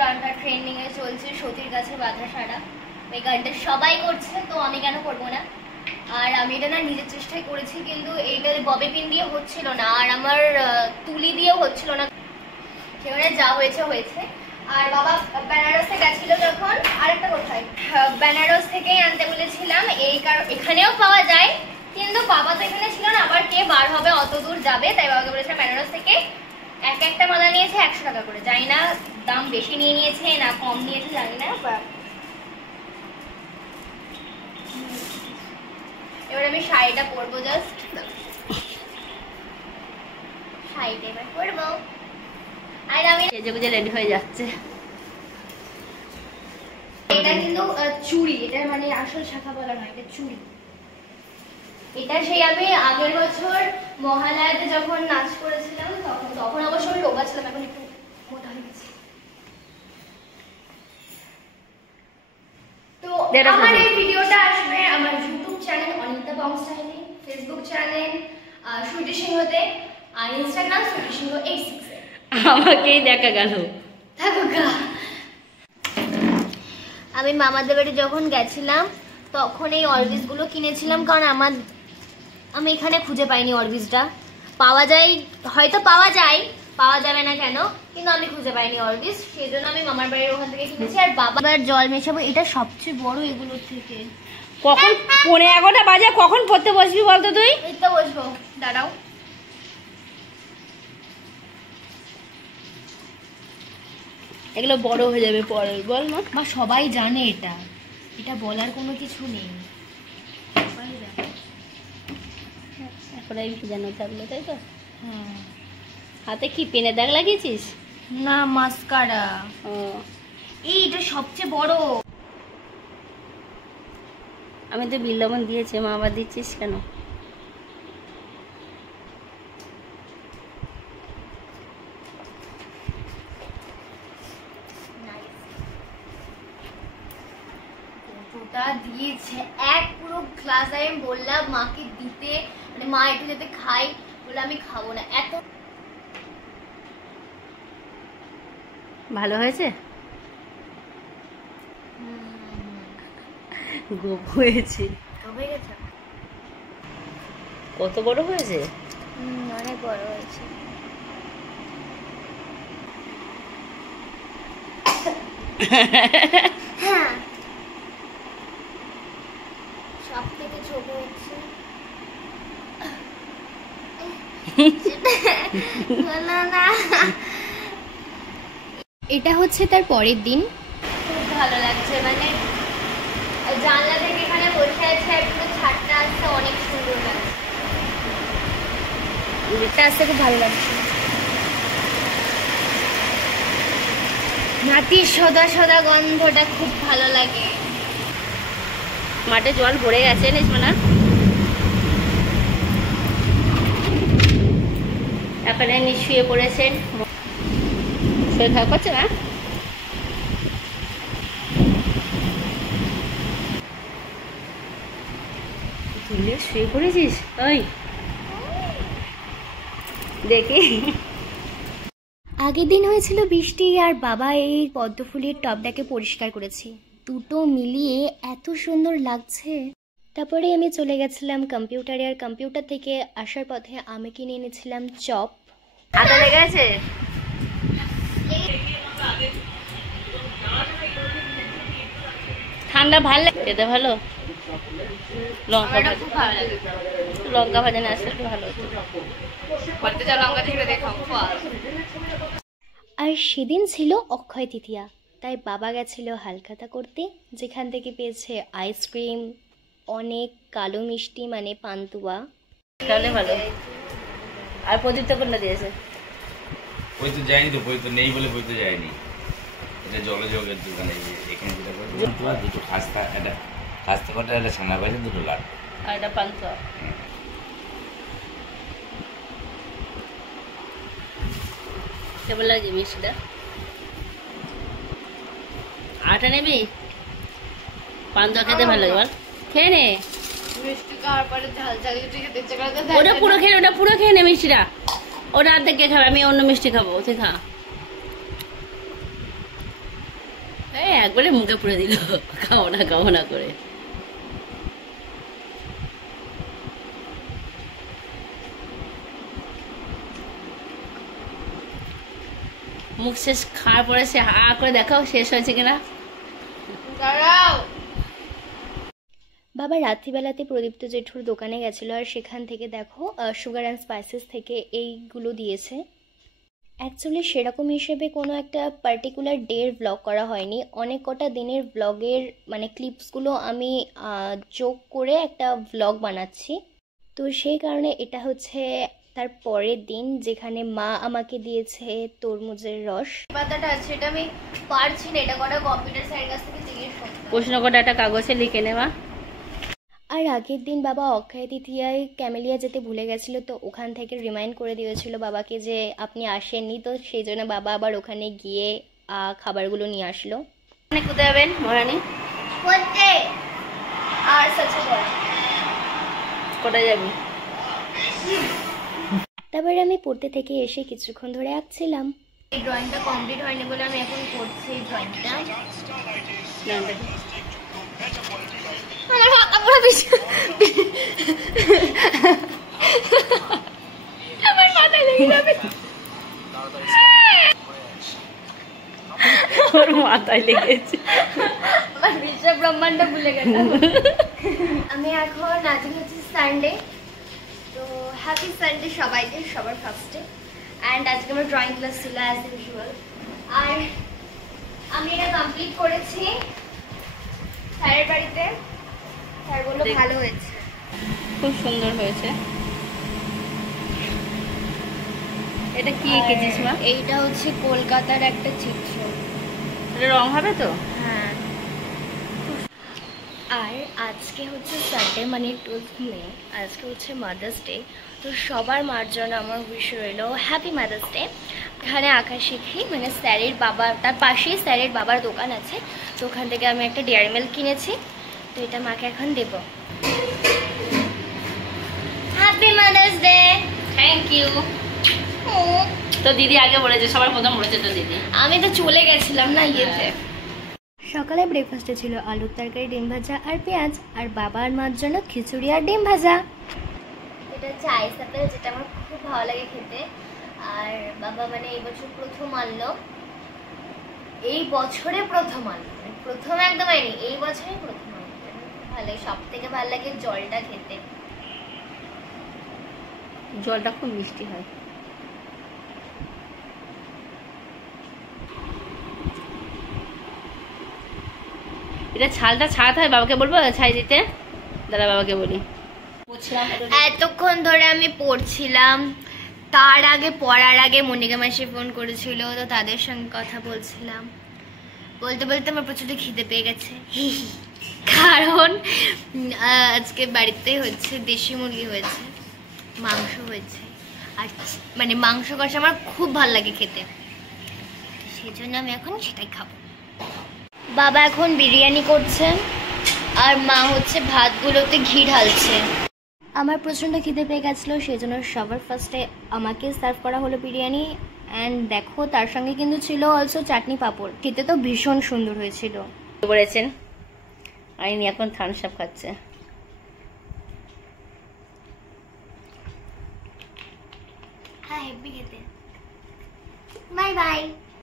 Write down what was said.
গানটা ট্রেন্ডিং এ চলছে, সতীর কাছে বাধা সারা। এই গানটা সবাই করছে, তো আমি কেন করবো না। আর আমি এটা না নিজের চেষ্টায় করেছি, কিন্তু এইটা ববি পিন দিয়ে হচ্ছিল না, আর আমার তুলি দিয়েও হচ্ছিল না। সেখানে যা হয়েছে হয়েছে। আর বাবা বেনারসে গেছিল যখন, আরেকটা কোথায়, বেনারস থেকেই আনতে বলেছিলাম। এই কারণ এখানেও পাওয়া যায়, কিন্তু বাবা তো এখানে ছিল না, আবার কে বার হবে অত দূর যাবে, তাই বাবাকে বলেছিলাম বেনারস থেকে একটা মালা নিয়েছে 100 টাকা করে। জানি না দাম বেশি নিয়ে নিয়েছে না কম নিয়েছে, জানি না। এবার আমি শাড়িটা পরবো, জাস্ট শাড়িটা এবার পরবো। আর আমি সেজে গুজে রেডি হয়ে যাচ্ছে। এটা কিন্তু চুড়ি, এটা মানে আসল শাখা বলা নয়, এটা চুড়ি। এটা সেই আমি আগের বছর মহালয়াতে যখন নাচ করেছিলাম তখন অবশ্য আমি রোগা ছিলাম, এখন একটু মোটা হয়ে গেছি। তো আমার এই ভিডিওটা আসবে আমার ইউটিউব চ্যানেল অনিতা বং স্টাইলে, ফেসবুক চ্যানেল সুইটি সিংহতে, আর ইনস্টাগ্রাম সুইটি সিংহ 86 এ। আমাকেই দেখা গেল। থাকো গা। আমি মামাদের বাড়ি যখন গেছিলাম তখন এই অরবিস গুলো কিনেছিলাম, কারণ আমি এখানে খুঁজে পাইনি অরবিসটা। পাওয়া যায়, হয়তো পাওয়া যাবে না কেন, কিন্তু আমি খুঁজে পাইনি অরবিস, সেই জন্য আমি মামার বাড়ির ওখান থেকে কিনেছি। আর বাবার জল মেশাবো, এটা সবচেয়ে বড় এগুলোর থেকে। কখন 11:15 বাজে, কখন পড়তে বসবি বলতো তুই? এই তো বসবো, দাঁড়াও। এগুলো বড় হয়ে যাবে পরে, বল মা। মা সবাই জানে, এটা বলার কোনো কিছু নেই। এখন এই জানো থাকলো, তাই তো? হ্যাঁ। হাতে কি পেনে দাগ লাগিয়েছিস? না, মাস্কারা। ও, এটা সবচেয়ে বড়। আমি তো বিল লবণ দিয়েছি, মা আবার দিচ্ছিস কেন? দিয়েছে এক পুরো গ্লাস। আমি বললাম মাকে দিতে, মানে মা একটু যাতে খাই, বলে আমি খাবো না। এত ভালো হয়েছে, গোপ হয়েছে। হয়ে গেছে। কত বড় হয়েছে? অনেক বড় হয়েছে। হ্যাঁ, সব থেকে ছোট হচ্ছে। এটা হচ্ছে তার পরের দিন। খুব ভালো লাগছে, মানে জানলা থেকে এখানে বসে আছে, একটু ছাদটা আসতে অনেক সুন্দর লাগছে। এটা আসতে খুব ভালো লাগছে। মাটির সদা সদা গন্ধটা খুব ভালো লাগে। মাঠে জল ভরে গেছে, নিসমনা এখানে শুয়ে পড়েছেন, শুয়ে খাওয়া করছে না? তুলে শুয়ে পড়েছিস? ওই দেখি। আগের দিন হয়েছিল বৃষ্টি, আর বাবা এই পদ্ম ফুলের টবটাকে পরিষ্কার করেছে। দুটো মিলিয়ে এত সুন্দর লাগছে। তারপরে আমি চলে গেছিলাম কম্পিউটারে, আর কম্পিউটার থেকে আসার পথে আমি কিনে এনেছিলাম চপ। হাতে লেগে আছে? ঠান্ডা ভাল লাগে, খেতে ভালো। লঙ্কা ভাজা, লঙ্কা ভাজা না আসলে ভালো হতো। আর সেদিন ছিল অক্ষয় তৃতীয়া, তাই বাবা গেছিল হালখাতা করতে, যেখান থেকে পেয়েছে আইসক্রিম, অনেক কালো মিষ্টি মানে পান্তুয়া। তাহলে ভালো। আর প্রদীপ তো কোনটা দিয়েছে? ওই তো যায়নি, তো বই তো নেই বলে বই তো যায়নি। এটা জলযোগের দোকানে, এখানে যেটা করে দুটো খাস্তা, একটা খাস্তা কটা, একটা ছানা পাইছে, দুটো লাড্ডু আর এটা পান্তুয়া। কেমন লাগে মিষ্টিটা? আটা নেবি? পান্তুয়া খেতে ভালো লাগে, বল খেয়ে নে। ওটা পুরো খেয়ে নে মিষ্টিটা। ওটা অর্ধেক কে খাবে, আমি অন্য মিষ্টি খাবো, তুই খা। একবারে মুখে পুড়ে দিল, খাও না করে। মুখ শেষ খাওয়ার পরে সে হা করে দেখাও শেষ হয়েছে কিনা। বাবা রাত্রিবেলাতে প্রদীপ্ত জেঠুর দোকানে গেছিলো, আর সেখান থেকে দেখো সুগার অ্যান্ড স্পাইসেস থেকে এইগুলো দিয়েছে। অ্যাকচুয়ালি সেরকম হিসেবে কোনো একটা পার্টিকুলার ডের ব্লগ করা হয়নি, অনেক কটা দিনের ব্লগের মানে ক্লিপসগুলো আমি যোগ করে একটা ব্লগ বানাচ্ছি। তো সেই কারণে এটা হচ্ছে তার পরের দিন, যেখানে মা আমাকে দিয়েছে তরমুজের রস। পাতাটা আছে, এটা আমি পারছি না, এটা কটা কম্পিউটার স্যারের কাছ থেকে জিজ্ঞেস করতে। প্রশ্ন কটা একটা কাগজে লিখে নেওয়া। আর আগের দিন বাবা অক্ষয় তৃতীয়ায় ক্যামেলিয়া যেতে ভুলে গেছিলো, তো ওখান থেকে রিমাইন্ড করে দিয়েছিল বাবাকে যে আপনি আসেননি, তো সেই জন্য বাবা আবার ওখানে গিয়ে খাবারগুলো নিয়ে আসলো। কোথায় যাবেন মহারানী? আর কোথায় যাবি? তারপরে আমি পড়তে থেকে এসে কিছুক্ষণ ধরে আঁকছিলাম। এই ড্রয়িংটা কমপ্লিট হয়নি বলে আমি এখন করছি এই ড্রয়িংটা। আমার মাথায় লেগে যাবে, ওর মাথায় লেগেছে, আমার বিশ্ব ব্রহ্মাণ্ড ভুলে গেছে। আমি এখন আজকে হচ্ছে সানডে, তো হ্যাপি সানডে সবাইকে, সবার ফার্স্টে। অ্যান্ড আজকে আমার ড্রয়িং ক্লাস ছিল অ্যাজ ইউজুয়াল, আর আমি এটা কমপ্লিট করেছি স্যারের বাড়িতে। স্যার বললো ভালো হয়েছে, খুব সুন্দর হয়েছে। এটা কি এঁকেছিস মা? এইটা হচ্ছে কলকাতার একটা চিত্র। এটা রং হবে তো? হ্যাঁ। আর আজকে হচ্ছে সানডে মানে 12 মে, আজকে হচ্ছে মাদার্স ডে। তো সবার মার জন্য আমার উইশ রইল হ্যাপি মাদার্স ডে। এখানে আঁকা শিখি মানে স্যারের বাবা, তার পাশেই স্যারের বাবার দোকান আছে, তো ওখান থেকে আমি একটা ডেয়ারি মিল্ক কিনেছি, তো এটা মাকে এখন দেব। Happy mother's day. Thank you. তো দিদি আগে বলেছে, সবার প্রথম বলেছে তো দিদি। আমি তো চলে গেছিলাম না ইয়েতে। সকালে ব্রেকফাস্টে ছিল আলুর তরকারি, ডিম ভাজা আর পেঁয়াজ, আর বাবা আর মার জন্য খিচুড়ি আর ডিম ভাজা। এটা হচ্ছে আইস আপেল, যেটা আমার খুব ভালো লাগে খেতে। আর বাবা মানে এই বছর প্রথম আনলো, এই বছরে প্রথম আনলো, প্রথম একদম আইনি, এই বছরে প্রথম আনলো। ভালো, সব থেকে ভালো লাগে জলটা খেতে। জলটা খুব মিষ্টি হয়। এটা ছালটা ছাড়াতে হয়, বাবাকে বলবো ছাই দিতে? দাদা বাবাকে বলি। এতক্ষণ ধরে আমি পড়ছিলাম, তার আগে পড়ার আগে মনিকা মাসি ফোন করেছিল, তো তাদের সঙ্গে কথা বলছিলাম। বলতে বলতে আমার প্রচুর খিদে পেয়ে গেছে, কারণ আজকে বাড়িতে হচ্ছে দেশি মুরগি হয়েছে, মাংস হয়েছে, আর মানে মাংস কষা আমার খুব ভালো লাগে খেতে, সেই জন্য আমি এখন সেটাই খাবো। বাবা এখন বিরিয়ানি করছে, আর মা হচ্ছে ভাতগুলোতে ঘি ঢালছে। আমার প্রচণ্ড খিদে পেয়ে গেছিলো, সেই জন্য সবার ফার্স্টে আমাকে সার্ভ করা হলো বিরিয়ানি। অ্যান্ড দেখো তার সঙ্গে কিন্তু ছিল অলসো চাটনি পাঁপড়, খেতে তো ভীষণ সুন্দর হয়েছিল। বলেছেন আইনি এখন থামস আপ খাচ্ছে। হ্যাঁ হেব্বি খেতে। Bye bye.